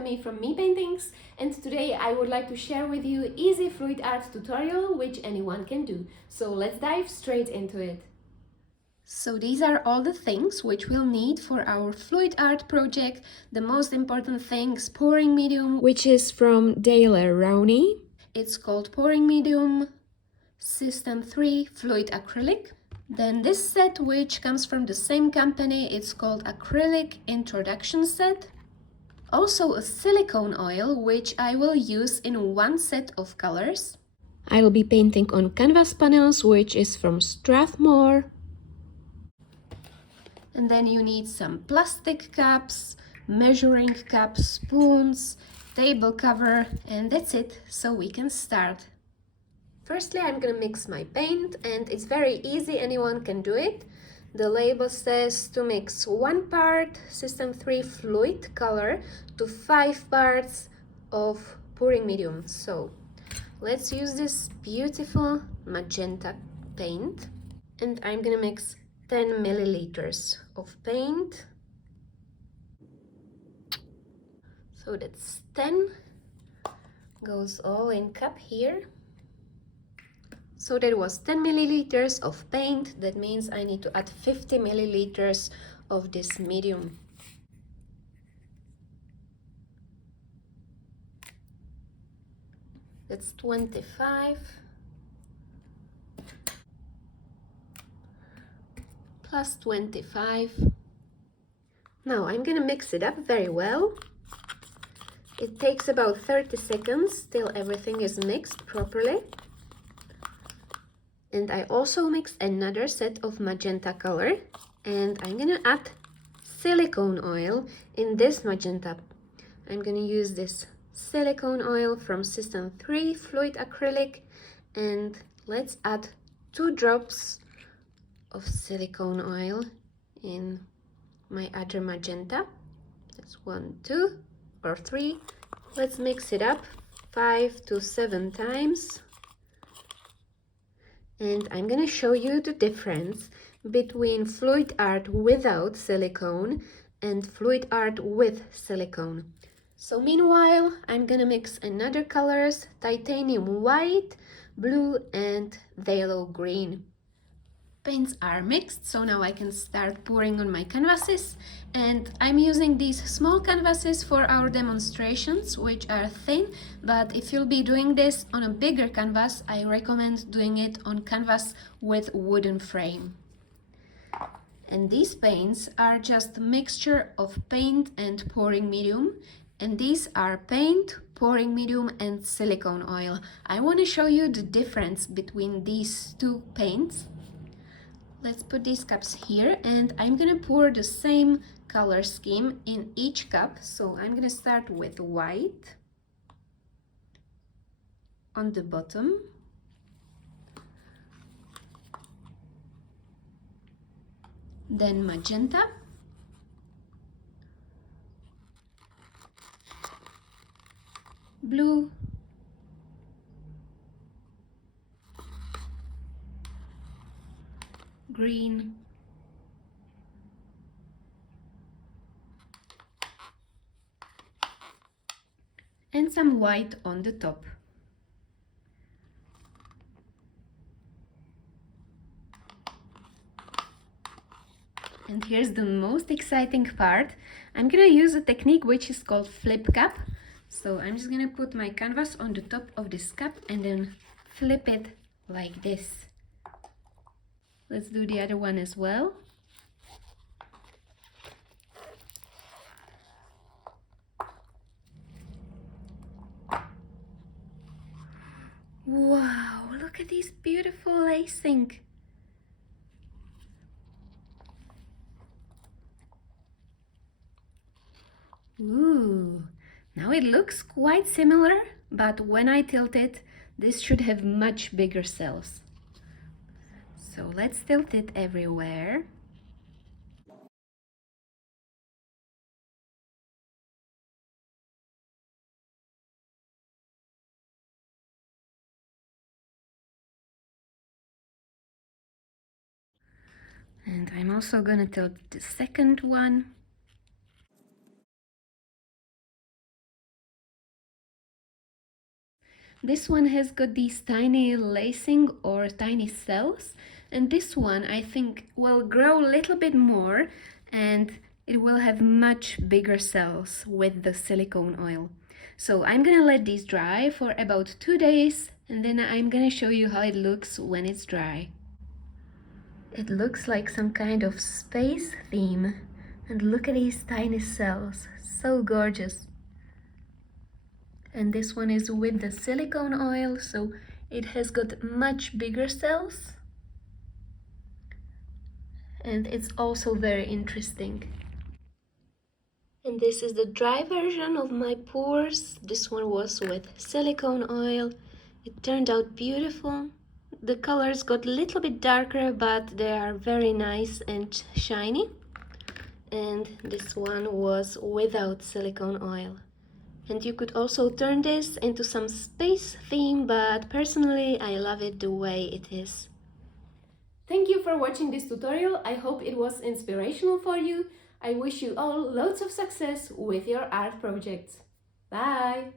Mii from Mii Paintings, and today I would like to share with you easy fluid art tutorial which anyone can do. So let's dive straight into it. So these are all the things which we'll need for our fluid art project. The most important thing is pouring medium, which is from Daler-Rowney. It's called pouring medium System 3 Fluid Acrylic. Then this set, which comes from the same company, it's called Acrylic Introduction Set. Also a silicone oil, which I will use in one set of colors. I'll be painting on canvas panels, which is from Strathmore. And then you need some plastic cups, measuring cups, spoons, table cover, and that's it, so we can start. Firstly, I'm gonna mix my paint, and it's very easy, anyone can do it. The label says to mix 1 part System 3 fluid color to 5 parts of pouring medium. So let's use this beautiful magenta paint, and I'm gonna mix 10 milliliters of paint. So that's 10, goes all in cup here. So that was 10 milliliters of paint. That means I need to add 50 milliliters of this medium. That's 25 plus 25. Now I'm gonna mix it up very well. It takes about 30 seconds till everything is mixed properly. And I also mixed another set of magenta color, and I'm gonna add silicone oil in this magenta. I'm gonna use this silicone oil from System 3 Fluid Acrylic, and let's add 2 drops of silicone oil in my other magenta. That's 1, 2, or 3. Let's mix it up 5 to 7 times. And I'm gonna show you the difference between fluid art without silicone and fluid art with silicone. So meanwhile, I'm gonna mix another colors: titanium white, blue, and phthalo green. Paints are mixed, so now I can start pouring on my canvases, and I'm using these small canvases for our demonstrations, which are thin, but if you'll be doing this on a bigger canvas, I recommend doing it on canvas with wooden frame. And these paints are just a mixture of paint and pouring medium, and these are paint, pouring medium, and silicone oil. I want to show you the difference between these two paints. Let's put these cups here, and I'm gonna pour the same color scheme in each cup. So I'm gonna start with white on the bottom, then magenta, blue, green, and some white on the top. And here's the most exciting part. I'm gonna use a technique which is called flip cup. So I'm just gonna put my canvas on the top of this cup and then flip it like this. Let's do the other one as well. Wow, look at this beautiful lacing. Ooh, now it looks quite similar, but when I tilt it, this should have much bigger cells. So let's tilt it everywhere. And I'm also gonna tilt the second one. This one has got these tiny lacing or tiny cells, and this one I think will grow a little bit more and it will have much bigger cells with the silicone oil. So I'm gonna let these dry for about 2 days and then I'm gonna show you how it looks when it's dry. It looks like some kind of space theme. And look at these tiny cells, so gorgeous. And this one is with the silicone oil, so it has got much bigger cells. And it's also very interesting. And this is the dry version of my pours. This one was with silicone oil. It turned out beautiful. The colors got a little bit darker, but they are very nice and shiny. And this one was without silicone oil. And you could also turn this into some space theme, but personally I love it the way it is. Thank you for watching this tutorial. I hope it was inspirational for you. I wish you all loads of success with your art projects. Bye!